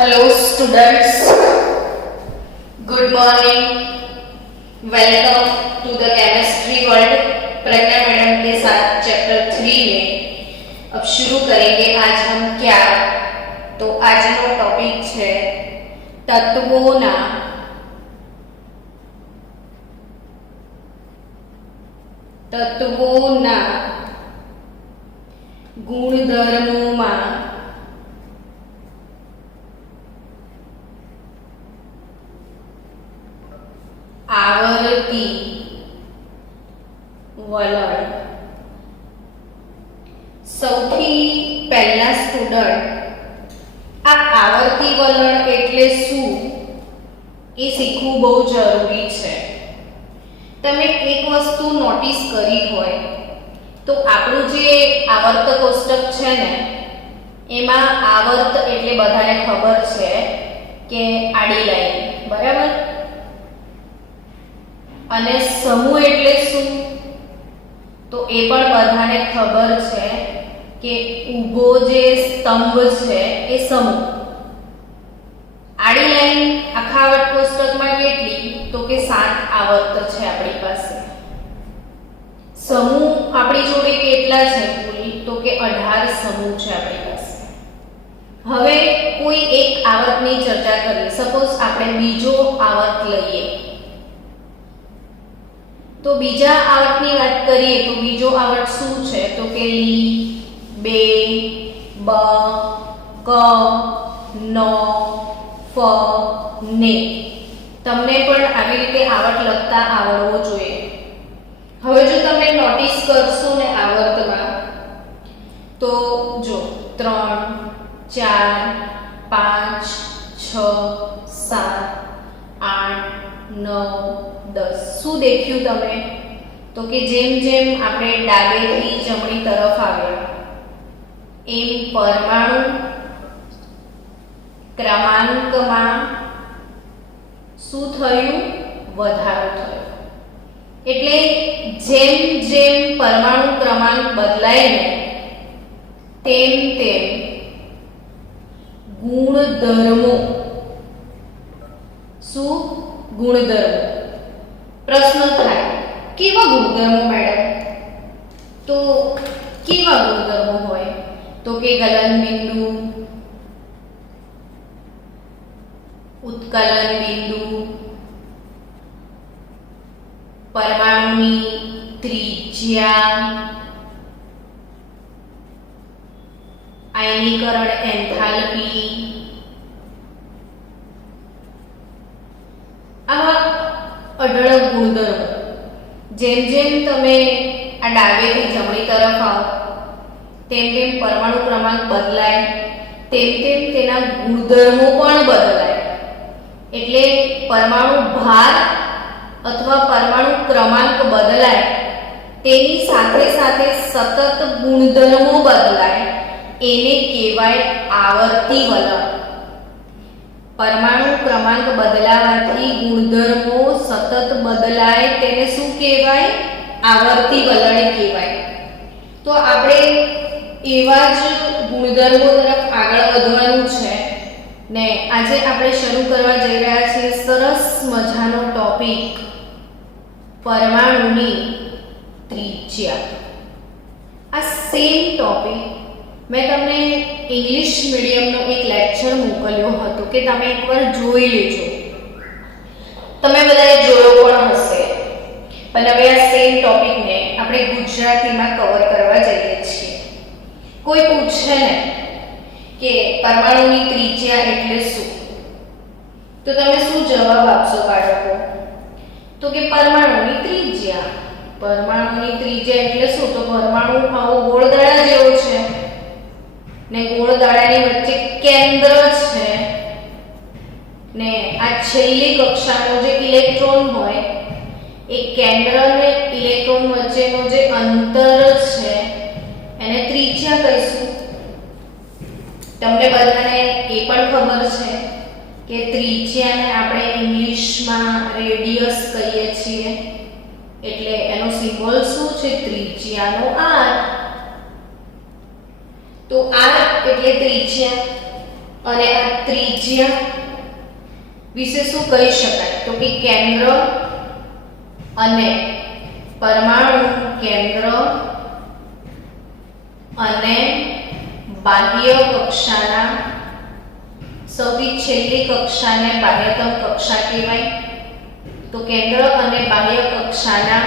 Hello students, good morning. Welcome to the chemistry world. Pragya madam के साथ chapter 3 में अब शुरू करेंगे। आज हम क्या, तो आज नो टॉपिक है तत्वोना गुणधर्मों આવર્તી વલણ। સૌથી પહેલા સ્ટુડન્ટ આ આવર્તી વલણ એટલે શું એ શીખવું બહુ જરૂરી છે। તમે એક વસ્તુ નોટિસ કરી હોય તો આપણું જે આવર્ત કોષ્ટક છે ને એમાં આવર્ત એટલે બધાને ખબર છે કે આડી લાઈન, બરાબર। અને સમૂહ એટલે શું તો એ પણ બધાને ખબર છે કે ઊભો જે સ્તંભ છે એ સમૂહ। આડી લાઈન આખા આવર્ત કોષ્ટકમાં કેટલી તો કે 7 આવર્ત છે આપણી પાસે। સમૂહ આપણી જોડે કેટલા છે કુલ તો કે 18 સમૂહ છે આપણી પાસે। હવે કોઈ એક આવર્તની ચર્ચા કરીએ। સપોઝ આપણે બીજો આવર્ત લઈએ તો બીજા આવર્તની વાત કરીએ તો બીજો આવર્ત શું છે તો કે લી, બે, બ, ક, ન, ફ, ને। તમને પણ આવી રીતે આવર્ત લખતા આવડવો જોઈએ। હવે જો તમે નોટિસ કરશો ને આવર્તમાં તો જો 3, 4, 5, 6, 7, 8, 9, 10 શું દેખ્યું તમે તો કે જેમ જેમ આપણે ડાબેથી જમણી તરફ આવ્યા એમ પરમાણુ ક્રમાંકમાં શું થયું વધારો થયો। એટલે જેમ જેમ પરમાણુ ક્રમાંક બદલાય ને તેમ તેમ ગુણધર્મો શું ગુણધર્મો। પ્રશ્ન થાય કેવા ગુણધર્મો મેડમ તો કેવા ગુણધર્મો હોય તો કે ગલન બિંદુ, ઉત્કલન બિંદુ, પરમાણુની ત્રિજ્યા, આયનીકરણ એન્થાલ્પી, આવા અઢળક ગુણધર્મો। જેમ જેમ તમે આ ડાબેથી જમણી તરફ આવો તેમ તેમ પરમાણુ ક્રમાંક બદલાય તેમ તેમ તેના ગુણધર્મો પણ બદલાય। એટલે પરમાણુ ભાર અથવા પરમાણુ ક્રમાંક બદલાય તેની સાથે સાથે સતત ગુણધર્મો બદલાય એને કહેવાય આવર્તી વલણ। પરમાણુ ક્રમાંક બદલાવાથી ગુણધર્મો સતત બદલાય તેને શું કહેવાય આવર્તી વલણ કહેવાય। તો આપણે એવા જ ગુણધર્મો તરફ આગળ વધવાનું છે ને આજે આપણે શરૂ કરવા જઈ રહ્યા છીએ સરસ મજાનો ટોપિક પરમાણુની ત્રિજ્યા। આ સેમ ટોપિક મેં તમને ઇંગ્લિશ મીડિયમનો એક લેક્ચર મોકલ્યો હતો કે તમે એકવાર જોઈ લેજો। તમે બધાએ જોયો પણ હશે, પણ હવે આ સેમ ટોપિકને આપણે ગુજરાતીમાં કવર કરવા જઈએ છીએ। કોઈ પૂછે ને કે પરમાણુની ત્રિજ્યા એટલે શું તો તમે શું જવાબ આપશો બાળકો તો કે પરમાણુની ત્રિજ્યા। પરમાણુની ત્રિજ્યા એટલે શું તો પરમાણુ આવો ગોળદાળા જેવો છે ને ગોળદાળાની વચ્ચે કેન્દ્ર છે ને આ છેલ્લી કક્ષાનો જે ઇલેક્ટ્રોન હોય એ કેન્દ્ર અને ઇલેક્ટ્રોન વચ્ચેનો જે અંતર છે એને ત્રિજ્યા કહીશું। તમને બધાને એ પણ ખબર છે કે ત્રિજ્યાને આપણે ઇંગ્લિશમાં રેડિયસ કહીએ છીએ। એટલે એનો સિમ્બોલ શું છે ત્રિજ્યાનો r। તો r એટલે ત્રિજ્યા અને આ ત્રિજ્યા વિશે શું કહી શકાય? તો કે કેન્દ્ર અને પરમાણુ કેન્દ્ર અને બાહ્ય કક્ષાના સૌથી છેલ્લી કક્ષાને બાહ્યતમ કક્ષા કહેવાય. તો કેન્દ્ર અને બાહ્ય કક્ષાના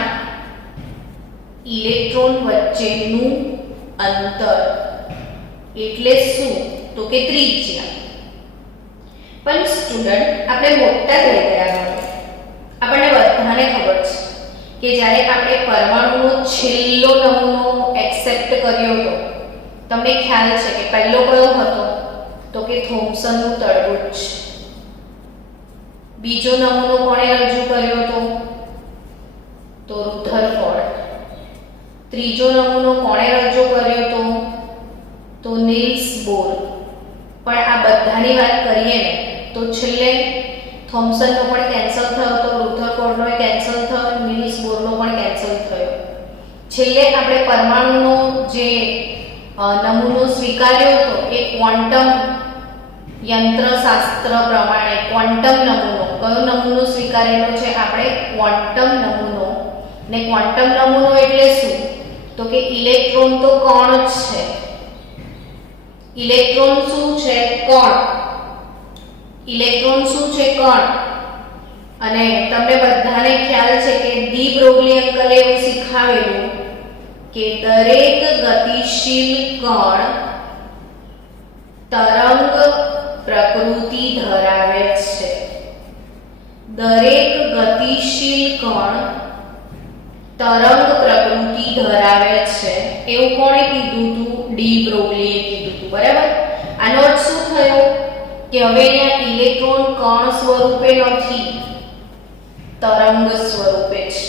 ઇલેક્ટ્રોન વચ્ચેનું અંતર એટલે શું? તો કે ત્રિજ્યા. પણ સ્ટુડન્ટ, આપણે મોટા થઈ ગયા હવે, આપણને બધાને ખબર છે કે જ્યારે આપણે પરમાણુનો છેલ્લો નમૂનો એક્સેપ્ટ કર્યો હતો, તમને ખ્યાલ છે કે પહેલો કયો હતો? તો કે થોમ્સનનું તરબૂચ. બીજો નમૂનો કોણે રજૂ કર્યો હતો? તો રુથરફોર્ડ. ત્રીજો નમૂનો કોણે રજૂ કર્યો હતો? તો નીલ્સ બોર. પણ આ બધાની વાત કરીએ ને તો છેલ્લે થોમ્સનનો પણ કેન્સલ થયો તો, રુથરફોર્ડનો કેન્સલ થયો, નીલ્સ બોરનો પણ કેન્સલ થયો. છેલ્લે આપણે પરમાણુનો જે નમૂનો સ્વીકાર્યો હતો એ ક્વોન્ટમ યંત્રશાસ્ત્ર પ્રમાણે ક્વોન્ટમ નમૂનો, કયો નમૂનો સ્વીકારેલો છે આપણે? ક્વોન્ટમ નમૂનો. ને ક્વોન્ટમ નમૂનો એટલે શું? તો કે ઇલેક્ટ્રોન તો કણ જ છે. ઇલેક્ટ્રોન શું છે? કણ. ઇલેક્ટ્રોન શું છે? કણ. અને તમને બધાને ખ્યાલ છે કે ડી બ્રોગલી અંકલે એવું શીખવાડેલું કે દરેક ગતિશીલ કણ તરંગ પ્રકૃતિ ધરાવે છે. દરેક ગતિશીલ કણ તરંગ પ્રકૃતિ ધરાવે છે એવું કોણે કીધું હતું? ડી બ્રોગલીએ કીધું હતું. બરાબર. આનો અર્થ શું થયો? કે હવે અહીંયા ઇલેક્ટ્રોન કણ સ્વરૂપે નથી, તરંગ સ્વરૂપે છે.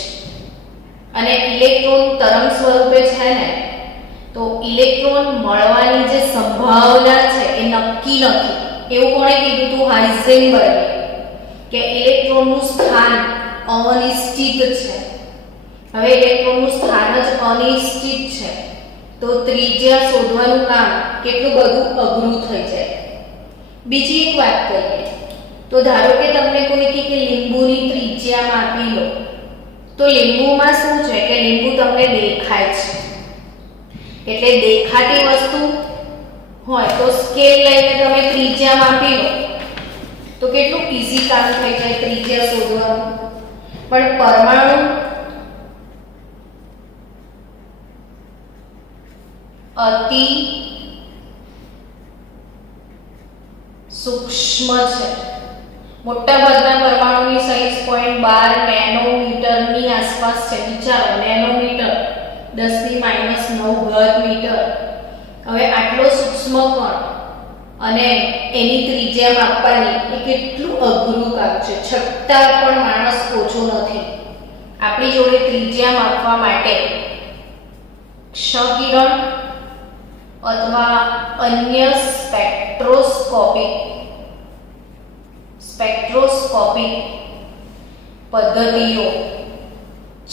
અને ઇલેક્ટ્રોન તરંગ સ્વરૂપે છે ને, તો ઇલેક્ટ્રોન મળવાની જે સંભાવના છે એ નક્કી નથી. એવું કોણે કીધું હતું? હાઇઝેનબર્ગે. કે ઇલેક્ટ્રોનનું સ્થાન અનિશ્ચિત છે. હવે ઇલેક્ટ્રોનનું સ્થાન જ અનિશ્ચિત છે તો ત્રિજ્યા શોધવાનું કામ કેટલું બધું અઘરું થઈ જાય. બીજી એક વાત કરીએ તો ધારો કે તમને કોઈ કહે કે લીંબુની ત્રિજ્યા માપી લો, તો લીંબુમાં શું છે કે લીંબુ તમને દેખાય છે, એટલે દેખાતી વસ્તુ હોય તો સ્કેલ લઈને તમે ત્રિજ્યા માપી લો તો કેટલું ઈઝી કામ થઈ જાય ત્રિજ્યા શોધવાનું. પણ પરમાણુ અતિ સૂક્ષ્મ છે. મોટા ભાગના પરમાણુની સાઇઝ 0.12 નેનોમીટરની આસપાસ છે. વિચારો, નેનોમીટર 10⁻⁹ મીટર. હવે આટલો સૂક્ષ્મ કણ અને એની ત્રિજ્યા માપવાની એ કેટલું અઘરું કામ છે. છતાં પણ માણસ ઓછો નથી. આપણી જોડે ત્રિજ્યા માપવા માટે ક્ષ-કિરણ અથવા અન્ય સ્પેક્ટ્રોસ્કોપિક પદ્ધતિઓ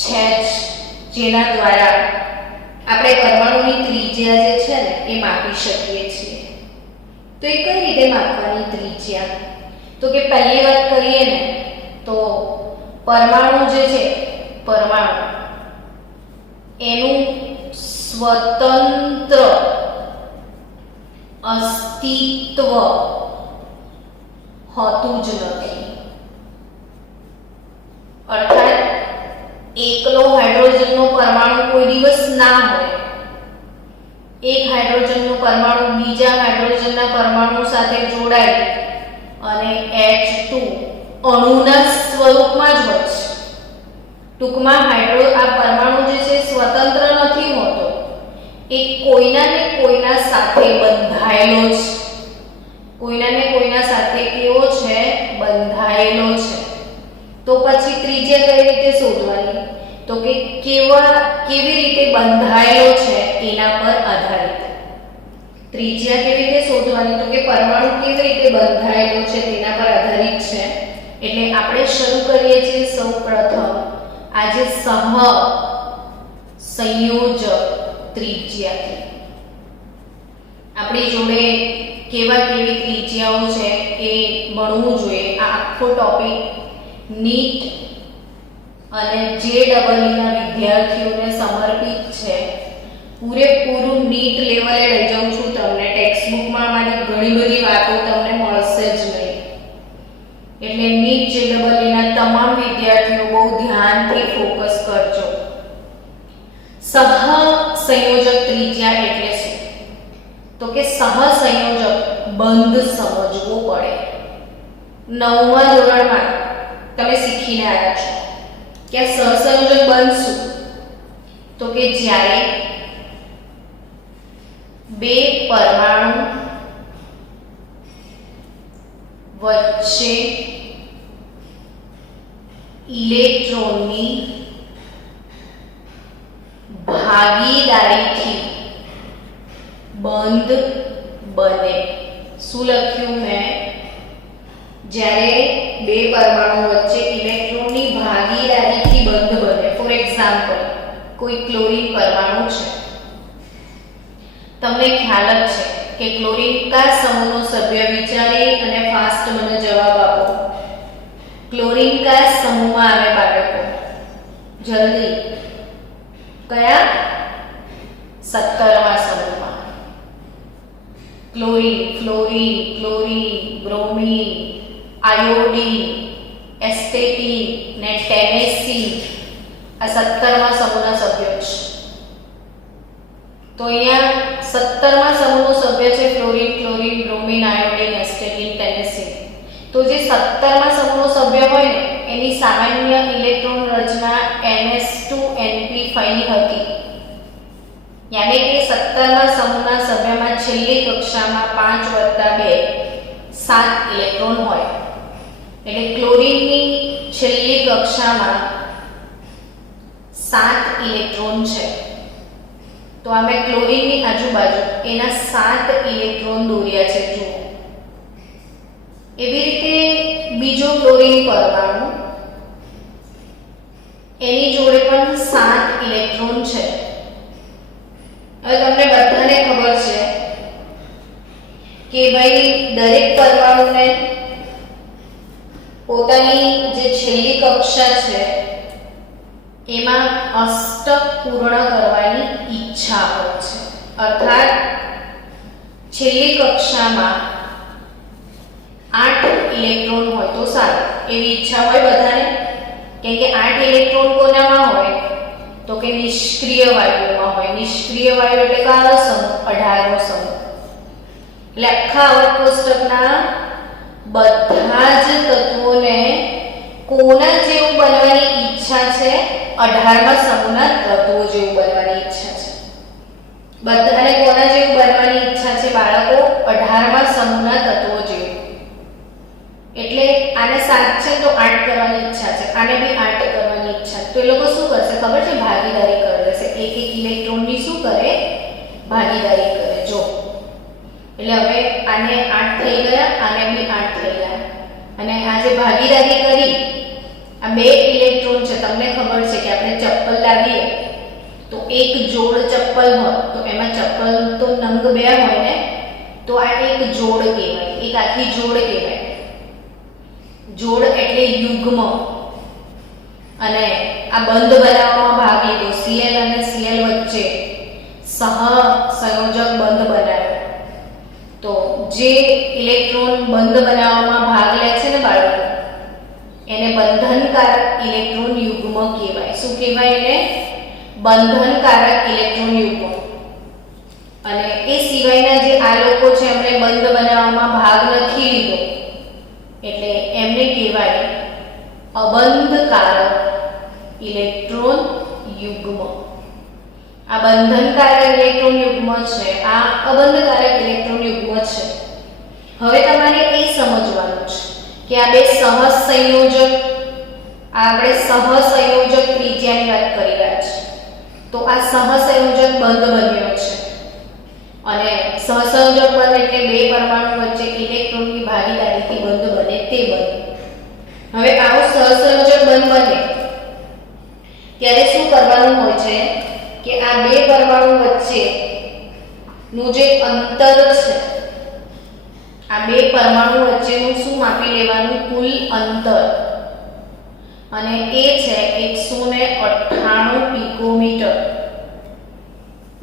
છે જેના દ્વારા આપણે પરમાણુની ત્રિજ્યા જે છે ને એ માપી શકીએ છીએ. તો એ કઈ રીતે માપવાની ત્રિજ્યા? તો કે પહેલી વાત કરીએ ને તો પરમાણુ જે છે, પરમાણુ એનું સ્વતંત્ર અસ્તિત્વ હોતું જ નથી. અર્થાત એકલો હાઇડ્રોજનનો પરમાણુ કોઈ દિવસ ના હોય. એક હાઇડ્રોજનનો પરમાણુ બીજા હાઇડ્રોજનના પરમાણુ સાથે જોડાય અને H2 અણુના સ્વરૂપમાં જ હોય છે. ટૂંકમાં આ પરમાણુ જે છે સ્વતંત્ર નથી હોતો, એ કોઈના ને કોઈના સાથે બંધાયેલો છે. કોઈના ને કોઈના સાથે કેવો છે? બંધાયેલો છે. તો પછી ત્રિજ્યા કઈ રીતે શોધવાની? તો કે કેવી રીતે બંધાયેલો છે એના પર આધારિત. ત્રિજ્યા કેવી રીતે શોધવાની? તો કે પરમાણુ કેવી રીતે બંધાયેલો છે તેના પર આધારિત છે. એટલે આપણે શરૂ કરીએ છીએ સૌપ્રથમ આજે સંયોજક ત્રિજ્યાથી. આપણી જોડે કેવા કેવી ત્રિજ્યાઓ છે એ ભણવું જોઈએ. આ આખો ટોપિક નીટ અને JEE ના વિદ્યાર્થીઓને સમર્પિત છે. પૂરેપૂરું નીટ લેવલે લઈ જાઉં છું તમને. ટેક્સ્ટબુકમાં મારી ઘણી બધી વાતો તમને મળશે જ નહીં. એટલે નીટ JEE ના તમામ વિદ્યાર્થીઓ બહુ ધ્યાનથી ફોકસ કરજો. સહસંયોજક ત્રિજ્યા એટલે શું? તો કે સહસંયોજક બંધ સમજવો પડે. 9મા ધોરણમાં તમે શીખીને આવ્યા છો કે આ સહસંયોજક બંધ શું? તો કે જ્યારે બે પરમાણુ વચ્ચે ઇલેક્ટ્રોનની ભાગીદારીથી બંધ બને. શું લખ્યું મેં? જ્યારે બે પરમાણુ વચ્ચે ઇલેક્ટ્રોનની ભાગીદારીથી બંધ બને. ફોર એક્ઝામ્પલ, કોઈ ક્લોરીન પરમાણુ છે. તમને ખ્યાલ જ છે કે ક્લોરીન કયા સમૂહનો સભ્ય? વિચારી અને ફાસ્ટ મને જવાબ આપો. ક્લોરીન કયા સમૂહમાં આવે બાળકો? જલ્દી. કયા? 17મા સમૂહમાં. Chlorine, fluorine, chlorine, bromine, iodine, astatine ને ટેનેસીન આ 17મા સમૂહના સભ્યો છે. તો અહીંયા 17મા સમૂહનો સભ્ય છે ફ્લોરીન, ક્લોરીન, બ્રોમીન, આયોડીન, એસ્ટેટીન, ટેનેસીન. તો જે 17મા સમૂહનો સભ્ય હોય ને એની સામાન્ય ઇલેક્ટ્રોન રચના ns2np5 ની હતી. યાને કે 17મા સમૂહના સભ્યમાં છેલ્લી કક્ષામાં 5+2 7 ઇલેક્ટ્રોન હોય. એટલે ક્લોરીનની છેલ્લી કક્ષામાં 7 ઇલેક્ટ્રોન છે. તો આ મેં ક્લોરીનની આજુબાજુ એના 7 ઇલેક્ટ્રોન દોર્યા છે. જુઓ, એવી રીતે બીજો ક્લોરીન પરમાણુ, એની જોડે પણ 7 ઇલેક્ટ્રોન છે. હવે તમને બધાને ખબર છે કે ભાઈ દરેક પરમાણુને પોતાની જે છેલ્લી કક્ષા છે એમાં અષ્ટક પૂર્ણ કરવાની ઈચ્છા હોય છે. અર્થાત છેલ્લી કક્ષામાં 8 ઇલેક્ટ્રોન હોય તો સારું, એવી ઈચ્છા હોય બધાને. કેમ કે 8 ઇલેક્ટ્રોન કોનામાં હોય? તો કે નિષ્ક્રિય વાયુઓમાં હોય. નિષ્ક્રિય વાયુ એટલે કયો સમૂહ? 18મો સમૂહ. એટલે આખા આવર્ત કોષ્ટકના બધા જ તત્વોને કોના જેવું બનવાની ઈચ્છા છે? 18મા સમૂહના તત્વો જેવું બનવાની ઈચ્છા છે. બધાને કોના જેવું બનવાની ઈચ્છા છે બાળકો? 18મા સમૂહના તત્વો જેવું. એટલે આને 7 છે તો 8 કરવાની ઈચ્છા છે, આને બી 8 કરવાની ઈચ્છા. તો એ લોકો શું કરશે ખબર છે? ભાગીદારી કરી દેશે. એક એક ઇલેક્ટ્રોનની શું કરે? ભાગીદારી કરે. જો, એટલે હવે આને 8 થઈ ગયા, આને બી 8 થઈ ગયા. અને આ જે ભાગીદારી કરી, આ 2 ઇલેક્ટ્રોન છે. તમને ખબર છે કે આપણે ચપ્પલ લાવીએ તો એક જોડ ચપ્પલ હોય તો એમાં ચપ્પલ તો નંગ 2 હોય ને, તો આ એક જોડ કહેવાય. એક આખી જોડ કહેવાય. જોડ એટલે યુગ્મ. અને આ બંધ બનાવવામાં ભાગ લીધો. Cl અને Cl વચ્ચે સહસંયોજક બંધ બનાવ્યો. તો જે ઇલેક્ટ્રોન બંધ બનાવવામાં ભાગ લે છે ને બાળકો, એને બંધનકારક ઇલેક્ટ્રોન યુગ્મ કહેવાય. શું કહેવાય એને? બંધનકારક ઇલેક્ટ્રોન યુગ્મ. અને એ સિવાયના જે આ લોકો છે એમણે બંધ બનાવવામાં ભાગ નથી લીધો એટલે એમને કહેવાય અબંધકારક ઇલેક્ટ્રોન યુગ્મ. આ બંધનકારક ઇલેક્ટ્રોન યુગ્મ છે, આ અબંધકારક ઇલેક્ટ્રોન યુગ્મ છે. હવે તમારે એ સમજવાનું છે કે આ બે સહસંયોજક, આપણે સહસંયોજક ત્રિજ્યાની વાત કરી રહ્યા છીએ. તો આ સહસંયોજક બંધ બન્યો છે અને સહસંયોજક બંધ એટલે બે પરમાણુ વચ્ચે ઇલેક્ટ્રોનની ભાગીદારીથી બંધ બને તે બંધ. હવે આવો સહસંયોજક બંધ બને ત્યારે શું કરવાનું હોય છે કે આ બે પરમાણુ વચ્ચે નું જે અંતર છે આ બે પરમાણુ વચ્ચેનું શું માપી લેવાનું? કુલ અંતર, અને એ છે 198 પિકોમીટર.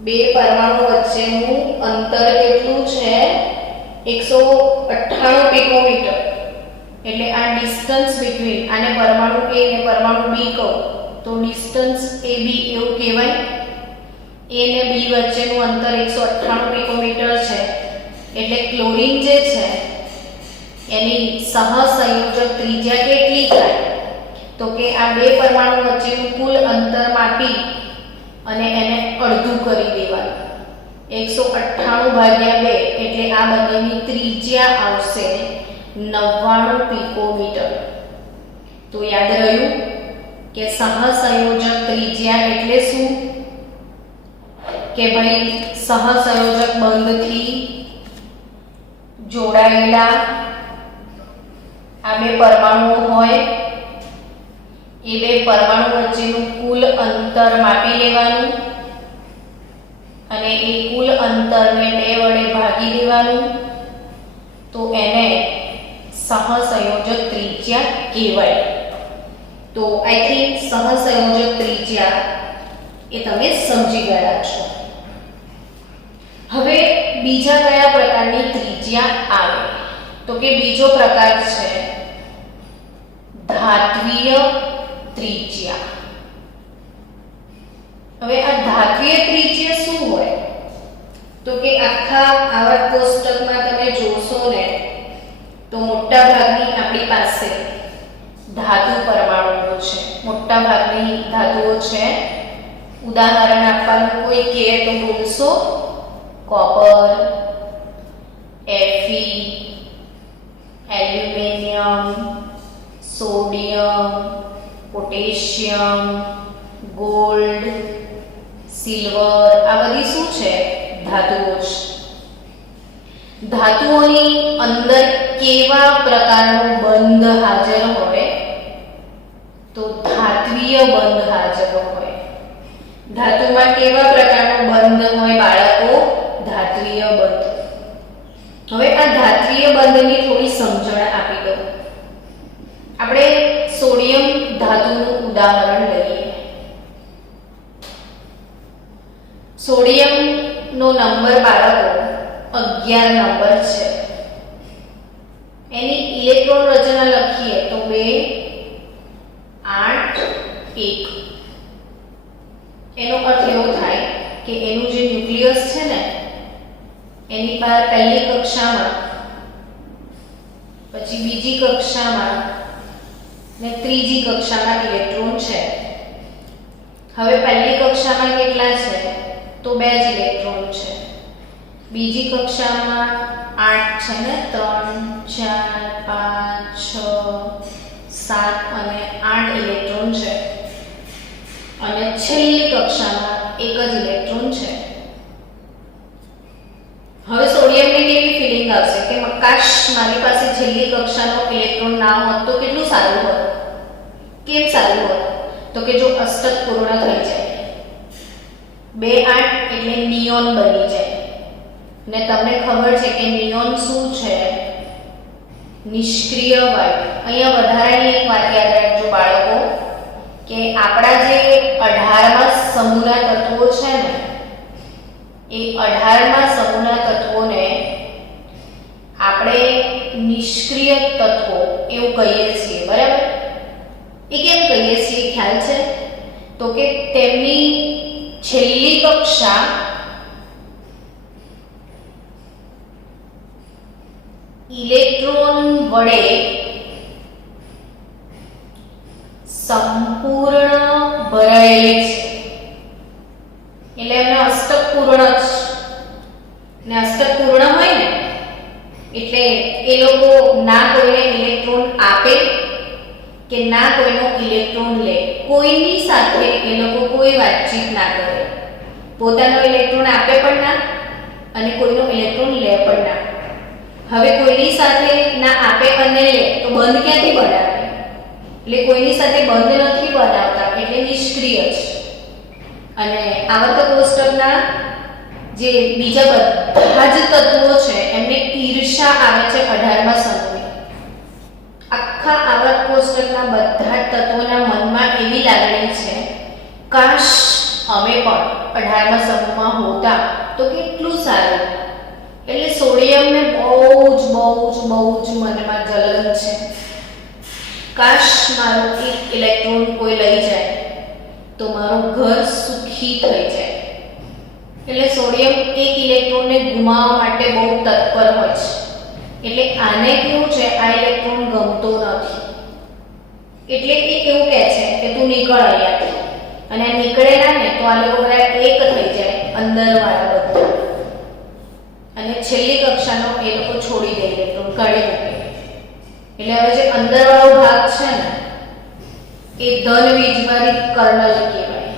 બે પરમાણુ વચ્ચેનું અંતર કેટલું છે? 198 પિકોમીટર. એટલે આ ડિસ્ટન્સ બિટવીન, આને પરમાણુ A ને પરમાણુ B કહો તો ડિસ્ટન્સ AB એવું કહેવાય. A ને B વચ્ચેનું અંતર 198 પિકોમીટર છે. એટલે ક્લોરીન જે છે એની સહસંયોજક ત્રિજ્યા કેટલી થાય? તો કે આ બે પરમાણુ વચ્ચેનું કુલ અંતર માપી અને એને અડધું કરી દેવાનું. 198 ભાગ્યા 2 એટલે આ બંનેની ત્રિજ્યા આવશે 99 પિકોમીટર. તો યાદ રહ્યું કે સહસંયોજક ત્રિજ્યા એટલે શું? કે ભાઈ સહસંયોજક બંધથી જોડાયેલા આ બે પરમાણુઓ હોય, એ બે પરમાણુ વચ્ચેનું કુલ અંતર માપી લેવાનું અને એ કુલ અંતરને 2 વડે ભાગી દેવાનું. તો એને સહસંયોજક ત્રિજ્યા કહેવાય. તો આઈ થિંક સહસંયોજક ત્રિજ્યા એ તમે સમજી ગયા છો. હવે બીજા કયા પ્રકારની ત્રિજ્યા આવે? તો કે બીજો પ્રકાર છે ધાત્વિય ત્રિજ્યા. હવે આ ધાત્વિય ત્રિજ્યા શું હોય? તો કે આખા આવર્ત કોષ્ટકમાં તમે જોશો ને તો મોટા ભાગની આપણી પાસે ધાતુ પરમાણુઓ છે. મોટા ભાગની ધાતુઓ છે. ઉદાહરણ આપવાનું કોઈ કહે તો બોલશો copper, Fe, aluminium, sodium, potassium, gold, silver. આ બધી શું છે? ધાતુઓ છે. ધાતુઓની અંદર કેવા પ્રકારનો બંધ હાજર હોય? તો ધાત્વિય બંધ હાજર હોય. ધાતુમાં કેવા પ્રકારનો બંધ હોય બાળકો? ધાત્વિય બંધ. હવે આ ધાત્વિય બંધની થોડી સમજણ આપી દઉં. આપણે સોડિયમ ધાતુનું ઉદાહરણ લઈએ. સોડિયમનો નંબર બાળકો 11 નંબર છે. એની ઇલેક્ટ્રોન રચના લખીએ તો 2 8 1. એનો અર્થ એવો થાય કે એનું જે ન્યુક્લિયસ છે ને એની પર પહેલી કક્ષામાં, પછી બીજી કક્ષામાં ને ત્રીજી કક્ષામાં ઇલેક્ટ્રોન છે. હવે પહેલી કક્ષામાં કેટલા છે? તો 2 જ ઇલેક્ટ્રોન છે. બીજી કક્ષામાં 8 છે ને, 3 4 5 6 7 અને 8 ઇલેક્ટ્રોન છે. અને છેલ્લી કક્ષામાં 1 જ ઇલેક્ટ્રોન છે. હવે સોડિયમને કેવી ફીલિંગ આવશે કે કાશ મારી પાસે છેલ્લી કક્ષાનો ઇલેક્ટ્રોન ના હોત તો કેટલું સારું હોત. કેમ સારું હોત? તો કે જો અષ્ટક પૂર્ણ થઈ જાય, 2 8 એટલે નિયોન બની જાય. ને તમને ખબર છે કે નિયોન શું છે? નિષ્ક્રિય વાયુ. અહીંયા વધારાની એક વાત યાદ રાખજો બાળકો કે આપણા જે 18મા સમૂહના તત્વો છે ને એ 18મા સમૂહના તત્વોને આપણે નિષ્ક્રિય તત્વો એવું કહીએ છીએ. બરાબર? એ કેમ કહીએ છીએ ખ્યાલ છે? તો કે તેમની છેલ્લી કક્ષા ઇલેક્ટ્રોન વડે સંપૂર્ણ ભરાયેલી છે. એટલે એમને અષ્ટક પૂર્ણ જ. ને અષ્ટક પૂર્ણ હોય ને એટલે એ લોકો ના કોઈને ઇલેક્ટ્રોન આપે કે ના કોઈનો ઇલેક્ટ્રોન લે. કોઈની સાથે એ લોકો કોઈ વાતચીત ના કરે. પોતાનો ઇલેક્ટ્રોન આપે પણ ના અને કોઈનો ઇલેક્ટ્રોન લે પણ ના. હવે કોઈની સાથે ના આપે અને લે તો બંધ ક્યાંથી બનાવે? એટલે કોઈની સાથે બંધ નથી બનાવતા એટલે નિષ્ક્રિય છે. અને આવર્ત કોષ્ટકના જે બીજા બધા જ તત્વો છે એમને ઈર્ષા આવે છે કાશ અમે પણ 18મા સમૂહમાં હોતા તો કેટલું સારું. એટલે સોડિયમને બહુ જ મનમાં જલન છે. કાશ મારો એક ઇલેક્ટ્રોન કોઈ લઈ જાય તો મારું ઘર સુખી થઈ જાય. એટલે સોડિયમ એક ઇલેક્ટ્રોનને ગુમાવવા માટે બહુ તત્પર હોય છે. એટલે આને કેવું છે, આ ઇલેક્ટ્રોન ગમતો નથી. એટલે એ એવું કહે છે કે તું નીકળ અહીંયાથી. અને આ નીકળે ના ને તો આ લોકો બધા એક થઈ જાય, અંદરવાળા બધા. અને છેલ્લી કક્ષાનો એ લોકો છોડી દે, ઇલેક્ટ્રોન કાઢી મૂકે. એટલે હવે જે અંદરવાળો ભાગ છે ને એ ધન વીજભારિત કર્નલ કહેવાય.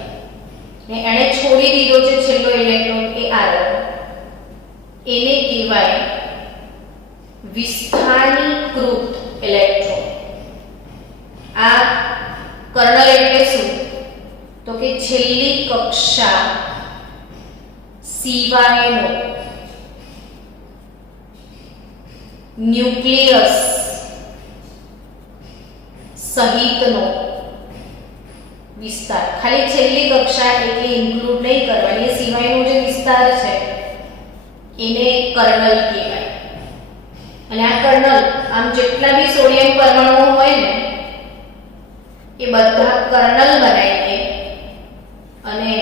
ને એણે છોડી દીધો છે છેલ્લો ઇલેક્ટ્રોન, એ આયન. એને કહેવાય વિસ્થાનીકૃત ઇલેક્ટ્રોન. આ કર્નલ એટલે શું? તો કે છેલ્લી કક્ષા સિવાયનો ન્યુક્લિયસ સહિતનો વિસ્તાર. ખાલી છેલ્લી કક્ષા એટલે ઇન્ક્લુડ નહીં કરવાની, એ સિવાયનો જે વિસ્તાર છે એને કર્નલ કહેવાય. અને આ કર્નલ આમ જેટલા બી સોડિયમ પરમાણુઓ હોય ને એ બધા કર્નલ બનાવી દે. અને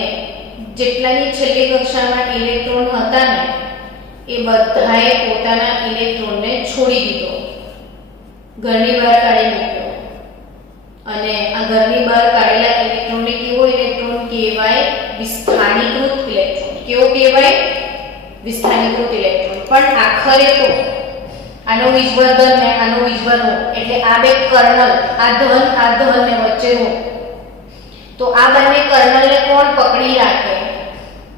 જેટલાની છેલ્લી કક્ષામાં ઇલેક્ટ્રોન હતા ને એ બધાએ પોતાના ઇલેક્ટ્રોનને છોડી દીધો, ઘરની બહાર કાઢી મૂક્યો. અને આ ઘરની બહાર કાઢેલા ઇલેક્ટ્રોનને કેવો ઇલેક્ટ્રોન કહેવાય? વિસ્થાનીકૃત ઇલેક્ટ્રોન. કેવો કહેવાય? વિસ્થાનીકૃત ઇલેક્ટ્રોન. પણ આખરે તો આનો વીજભાર ધન ને આનો વીજભાર ઋણ, એટલે આ બે કર્નલ, આ ધન ને વચ્ચે ઋણ, તો આ બંને કર્નલને કોણ પકડી રાખે?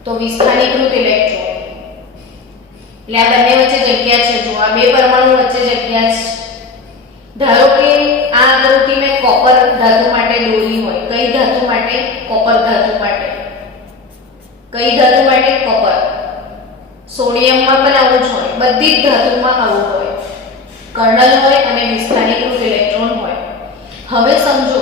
તો વિસ્થાનીકૃત ઇલેક્ટ્રોન. એટલે આ બંને વચ્ચે જગ્યા છે. જો આ બે પરમાણુ વચ્ચે જગ્યા છે. ધારો કે આ આકૃતિ મેં કોપર ધાતુ માટે દોરી હોય. કઈ ધાતુ માટે? કોપર ધાતુ માટે. કઈ ધાતુ માટે? કોપર. સોડિયમમાં પણ આવું જ હોય, બધી જ ધાતુમાં આવું હોય. કર્નલ હોય અને વિસ્થાનીકૃત ઇલેક્ટ્રોન હોય. હવે સમજો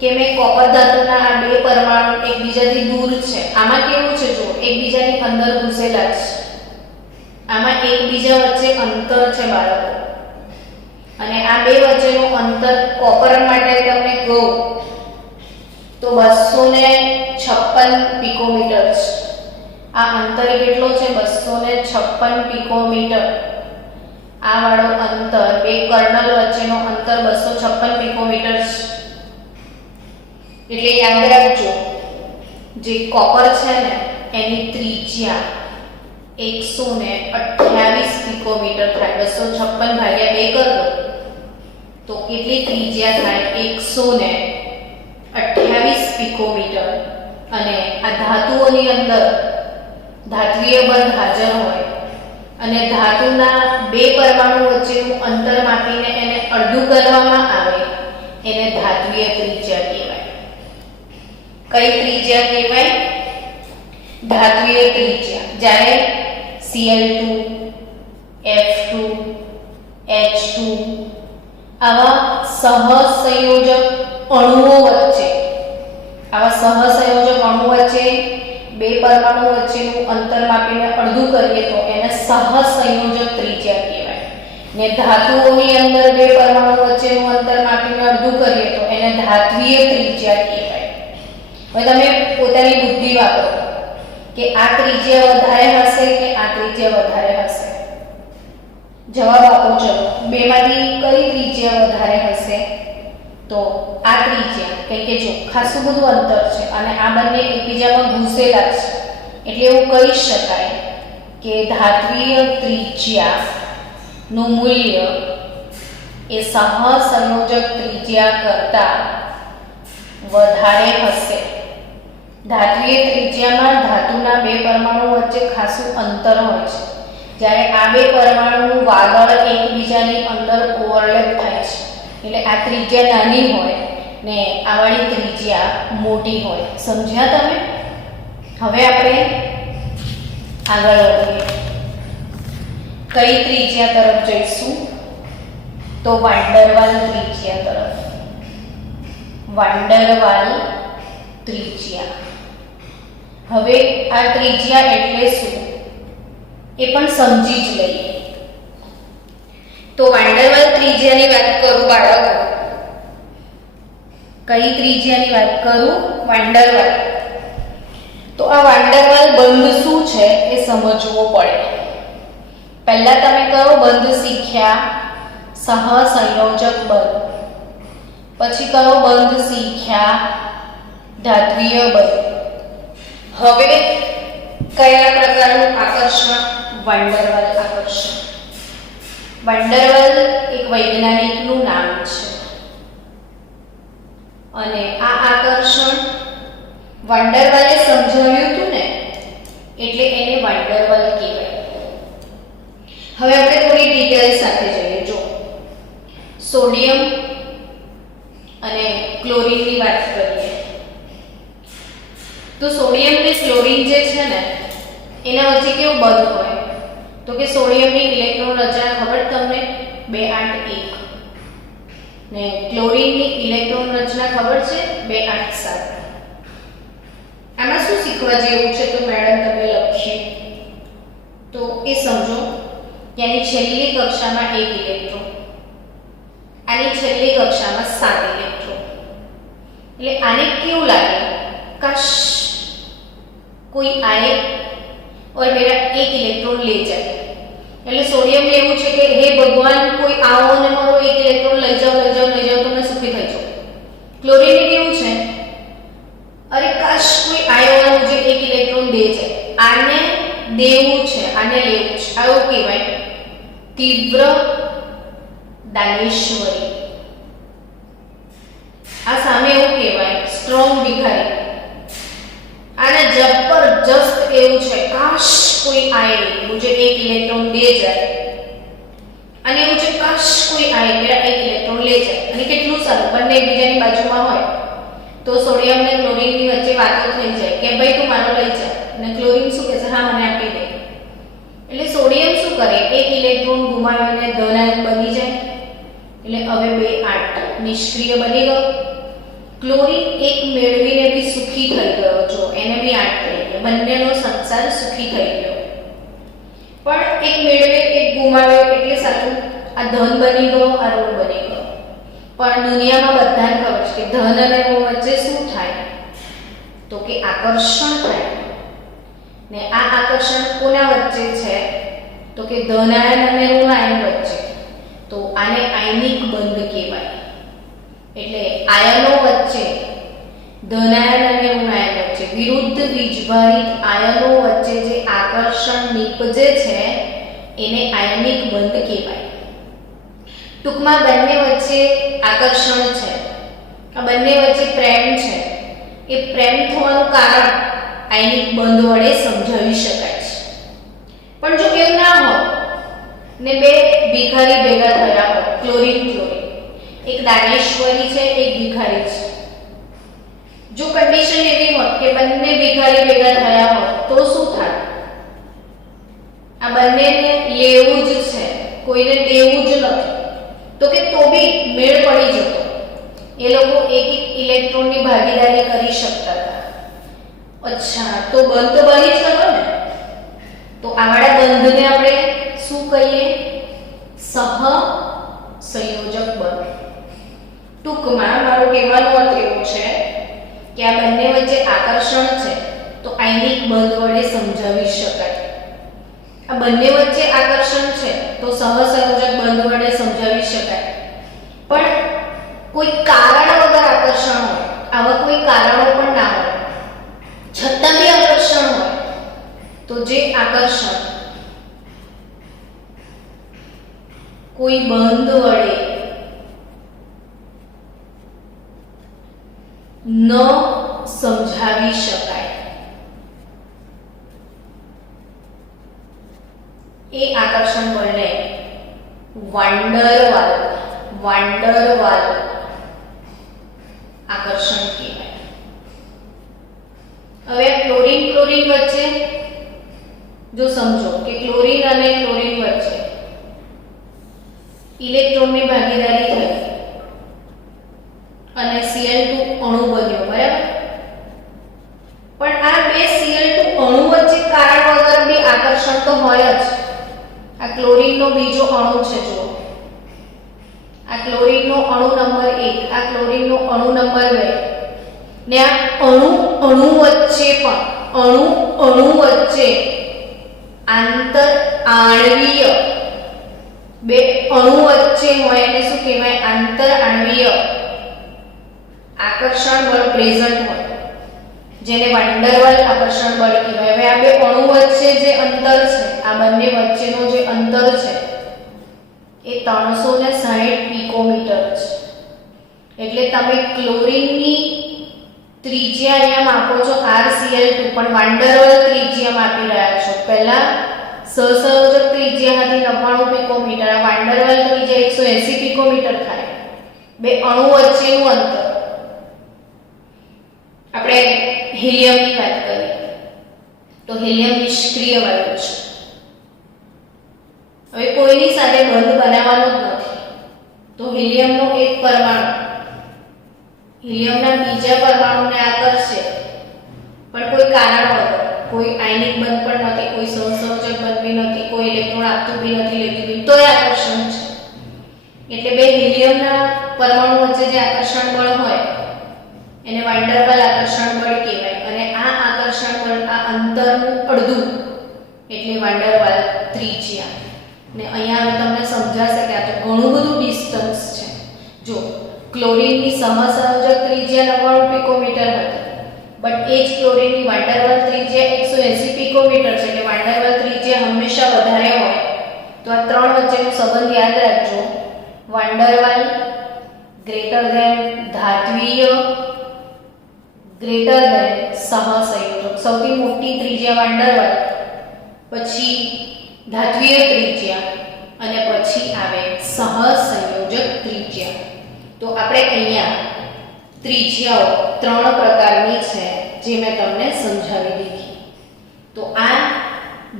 કે મેં કોપર ધાતુના આ બે પરમાણુ એકબીજાથી દૂર છે. આમાં કેવું છે? જો એકબીજાની અંદર ઘૂસેલા છે. આમાં એકબીજા વચ્ચે અંતર છે બાળકો. અને આ બે વચ્ચેનું અંતર કોપર માટે તમને કહું તો 256 પિકોમીટર છે. આ અંતર કેટલો છે? 256 પિકોમીટર. આ વાળો અંતર, બે કર્નલ વચ્ચેનો અંતર 256 પિકોમીટર છે. એટલે યાદ રાખજો, જે કોપર છે ને એની ત્રિજ્યા 128 પિકોમીટર થાય. 256 ભાગ્યા 2 કરો તો કેટલી ત્રિજ્યા થાય? 128 પિકોમીટર. અને આ ધાતુઓની અંદર ધાત્વિય બંધ હાજર હોય અને ધાતુના બે પરમાણુ વચ્ચેનું અંતર માપીને એને અડધું કરવામાં આવે, એને ધાત્વિય ત્રિજ્યા કહેવાય. કઈ ત્રિજ્યા કહેવાય? ધાત્વિય ત્રિજ્યા. જ્યારે Cl2, F2, H2 આવા સહસંયોજક અણુઓ વચ્ચે બે પરમાણુ વચ્ચેનું અંતર માપીને અડધું કરીએ તો એને સહસંયોજક ત્રિજ્યા કહેવાય. ને ધાતુઓની અંદર બે પરમાણુ વચ્ચેનું અંતર માપીને અડધું કરીએ તો એને ધાત્વિય ત્રિજ્યા કહેવાય. હવે તમે પોતાની બુદ્ધિ વાપરો કે આ ત્રિજ્યા વધારે હશે કે આ ત્રિજ્યા વધારે હશે? જવાબ આપો. ચલો, બેમાંથી કઈ ત્રિજ્યા વધારે હશે? તો આ ત્રિજ્યા, કારણ કે જો ખાસું બધું અંતર છે અને આ બંને એકબીજામાં ઘૂસેલા છે, એટલે એવું કહી શકાય કે ધાત્વિય ત્રિજ્યાનું મૂલ્ય એ સહસંયોજક ત્રિજ્યા કરતાં વધારે હશે. ધાત્વિય ત્રિજ્યામાં ધાતુના બે પરમાણુ વચ્ચે ખાસું અંતર હોય છે. જ્યારે આ બે પરમાણુ વાદળ એકબીજાની અંદર ઓવરલેપ થાય છે, એટલે આ ત્રિજ્યા નાની હોય ને આ વાળી ત્રિજ્યા મોટી હોય. સમજ્યા તમે? હવે આપણે આગળ વધીએ. કઈ ત્રિજ્યા તરફ જઈશું? તો વાન ડર વાલ ત્રિજ્યા તરફ. વાન ડર વાલ ત્રિજ્યા. હવે આ ત્રિજ્યા એટલે શું એ પણ સમજી જ લઈએ. તો વાંડરવાલ ત્રિજ્યાની વાત કરું બાળકો. કઈ ત્રિજ્યાની વાત કરું? વાંડરવાલ. તો આ વાંડરવાલ બંધ શું છે એ સમજવું પડે. પહેલા તમે કયો બંધ શીખ્યા? સહસંયોજક બંધ. પછી કયો બંધ શીખ્યા? ધાત્વિય બંધ. હવે કયા પ્રકારનું આકર્ષણ? વાંડરવાલ આકર્ષણ. વાંડરવાલ એક વૈજ્ઞાનિકનું નામ છે અને આ આકર્ષણ વાંડરવાલે સમજાવ્યું હતું ને એટલે એને વાંડરવાલ કહેવાય. હવે આપણે થોડી ડિટેલ સાથે જોઈએ. જો સોડિયમ અને ક્લોરીનની વાત કરીએ તો સોડિયમ ને ક્લોરીન જે છે ને એના વચ્ચે કેવું બંધ હોય? તો કે સોડિયમની ઇલેક્ટ્રોન રચના ખબર તમને? 281 ને ક્લોરીનની ઇલેક્ટ્રોન રચના ખબર છે? 287. આમાં શું શીખવા જેવું છે તો મેડમ તમે લખીએ તો એ સમજો કે આની છેલ્લી કક્ષામાં 1 ઇલેક્ટ્રોન, આની છેલ્લી કક્ષામાં 7 ઇલેક્ટ્રોન. એટલે આને કેવું લાગે? काश कोई आए और मेरा 1 इलेक्ट्रॉन ले जाए. એટલે સોડિયમ ને એવું છે કે હે ભગવાન કોઈ આવો અને મારો 1 ઇલેક્ટ્રોન લઈ જાઓ તો મેં સુખી થઈ જાઉં. ક્લોરીન ને કેવું છે? અરે કાશ કોઈ આયો અને મુझे 1 ઇલેક્ટ્રોન દે જાય. આને દેવું છે, આને લેવું છે. આવું કહેવાય તીવ્ર દાનેશ્વરી. આ સામે એવું કહેવાય સ્ટ્રોંગ ભિખારી. आने जबरदस्त એવું છે કાશ કોઈ આए मुझे 1 इलेक्ट्रॉन दे जाए. અને એવું છે કાશ કોઈ આए मेरा 1 इलेक्ट्रॉन ले जाए. અને કેટલું સારું બંને એકબીજાની બાજુમાં હોય તો સોડિયમ અને ક્લોરીન ની વચ્ચે વાતો થઈ જાય કે ભાઈ તું મારો લઈ જા. અને ક્લોરીન શું કહે છે? હા મને આપી દે. એટલે સોડિયમ શું કરે? 1 ઇલેક્ટ્રોન ગુમાવીને ધન આયન બની જાય. એટલે હવે 2 8 નિષ્ક્રિય બની ગયો. ક્લોરીન એક મેળવીને બી સુખી થઈ ગયો. જો એને બી 8 થઈ ગયા. બંનેનો સંસાર સુખી થઈ ગયો. પણ એક મેળવે એક ગુમાવે એટલે સાચું આ ધન બની ગયો, આ ઋણ બની ગયો. પણ દુનિયામાં બધાને ખબર છે કે ધન અને ઋણ વચ્ચે શું થાય? તો કે આકર્ષણ થાય. ને આ આકર્ષણ કોના વચ્ચે છે? તો કે ધન આયન અને ઋણ આયન વચ્ચે. તો આને આયનિક બંધ કહેવાય. એટલે આયનો વચ્ચે ધનાયન અને ઋણાયન વચ્ચે વિરુદ્ધ વીજભારિત આયનો વચ્ચે જે આકર્ષણ નિપજે છે એને આયનિક બંધ કહેવાય. ટૂંકમાં બંને વચ્ચે આકર્ષણ છે, આ બંને વચ્ચે પ્રેમ છે. એ પ્રેમ થવાનું કારણ આયનિક બંધ વડે સમજાવી શકાય છે. પણ જો એવું ના હોય ને બે ભિખારી ભેગા થયા હોય, ક્લોરીન ક્લોરીન, એક દાનેશ્વરી છે એક ભિખારી છે. જો કન્ડિશન એવી હોત કે બંને ભિખારી ભેગા થયા હોત તો શું થાય? આ બંનેને લેવું જ છે, કોઈને દેવું જ નથી. તો કે તો બી મેળ પડી જતો. એ લોકો એક એક ઇલેક્ટ્રોનની ભાગીદારી કરી શકતા હતા. અચ્છા, તો બંધ તો બની જ ગયો ને. તો આવાળા બંધને આપણે શું કહીએ? સહસંયોજક બંધ. ટૂંકમાં મારો કહેવાનો અર્થ એવો છે કે આ બંને વચ્ચે આકર્ષણ છે તો આયનિક બંધ વડે સમજાવી શકાય. આ બંને વચ્ચે આકર્ષણ છે તો સહસંયોજક બંધ વડે સમજાવી શકાય. પણ કોઈ કારણ વગર આકર્ષણ હોય, આવા કોઈ કારણો પણ ના હોય, છતાં બી આકર્ષણ હોય તો જે આકર્ષણ કોઈ બંધ વડે ન સમજાવી શકાય એ આકર્ષણ બળને વાંડરવાલ આકર્ષણ કહેવાય. હવે ક્લોરીન ક્લોરીન વચ્ચે જો સમજો કે ક્લોરીન અને ક્લોરીન વચ્ચે ઇલેક્ટ્રોનની ભાગીદારી થઈ અને Cl2 અણુ બન્યો, બરાબર? ક્લોરીનનો બીજો અણુ છે જુઓ, આ ક્લોરીનનો અણુ નંબર 1, આ ક્લોરીનનો અણુ નંબર 2 ને આ અણુ વચ્ચે આંતર આણ્વીય બે અણુ વચ્ચે હોય એને શું કહેવાય? આંતર આણ્વીય આકર્ષણ બળ પ્રેઝન્ટ હોય, જેને વાન ડર વાલ આકર્ષણ બળ કહેવાય. હવે આ બે અણુ વચ્ચે જે અંતર છે, આ બંને વચ્ચેનો જે અંતર છે એ 360 પિકોમીટર છે. એટલે તમે ક્લોરીનની ત્રિજ્યા અહીંયા માપો છો RCl2, પણ વાન ડર વાલ ત્રિજ્યા માપી રહ્યા છો. પહેલા સહસંયોજક ત્રિજ્યા હતી 99 પિકોમીટર, આ વાન ડર વાલ ત્રિજ્યા 180 પિકોમીટર થાય. બે અણુ વચ્ચેનું અંતર. આપણે હિલિયમની વાત કરીએ તો હિલિયમ નિષ્ક્રિય વાયુ છે. હવે કોઈની સાથે બંધ બનાવવાનો જ નથી, તો હિલિયમનો એક પરમાણુ હિલિયમના બીજા પરમાણુને આકર્ષે, પણ કોઈ કારણ વગર. કોઈ આયનિક બંધ પણ નથી, કોઈ સહસંયોજક બંધ બી નથી, કોઈ ઇલેક્ટ્રોન આપતું બી નથી, લેતું બી, તોય આકર્ષણ છે. એટલે બે હિલિયમના પરમાણુ વચ્ચે જે આકર્ષણ બળ હોય એને વાન ડર વાલ આકર્ષણ બળ કહેવાય. અને આ આકર્ષણ બળ આ અંતરનું અડધું, એટલે વાન ડર વાલ ત્રિજ્યા. ને અહીંયા હવે તમને સમજાશે કે આ તો ઘણું બધું ડિસ્ટન્સ છે. જો ક્લોરીનની સહસંયોજક ત્રિજ્યા 99 પિકોમીટર હતી, બટ એ જ ક્લોરીનની વાન ડર વાલ ત્રિજ્યા 180 પિકોમીટર છે. એટલે વાન ડર વાલ ત્રિજ્યા હંમેશા વધારે હોય. તો આ ત્રણ વચ્ચેનો સંબંધ યાદ રાખજો. વાન ડર વાલ ગ્રેટર ધેન ધાત્વીય ગ્રેટર ધેન સહસંયોજક. સૌથી મોટી ત્રિજ્યા વાન ડર વાલ, પછી ધાત્વીય ત્રિજ્યા અને પછી આવે સહસંયોજક ત્રિજ્યા. તો આપણે અહીંયા ત્રિજ્યાઓ 3 પ્રકારની છે જે મેં તમને સમજાવી દીધી. તો આ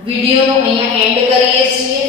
વિડિયોનો અહીંયા એન્ડ કરીએ છીએ.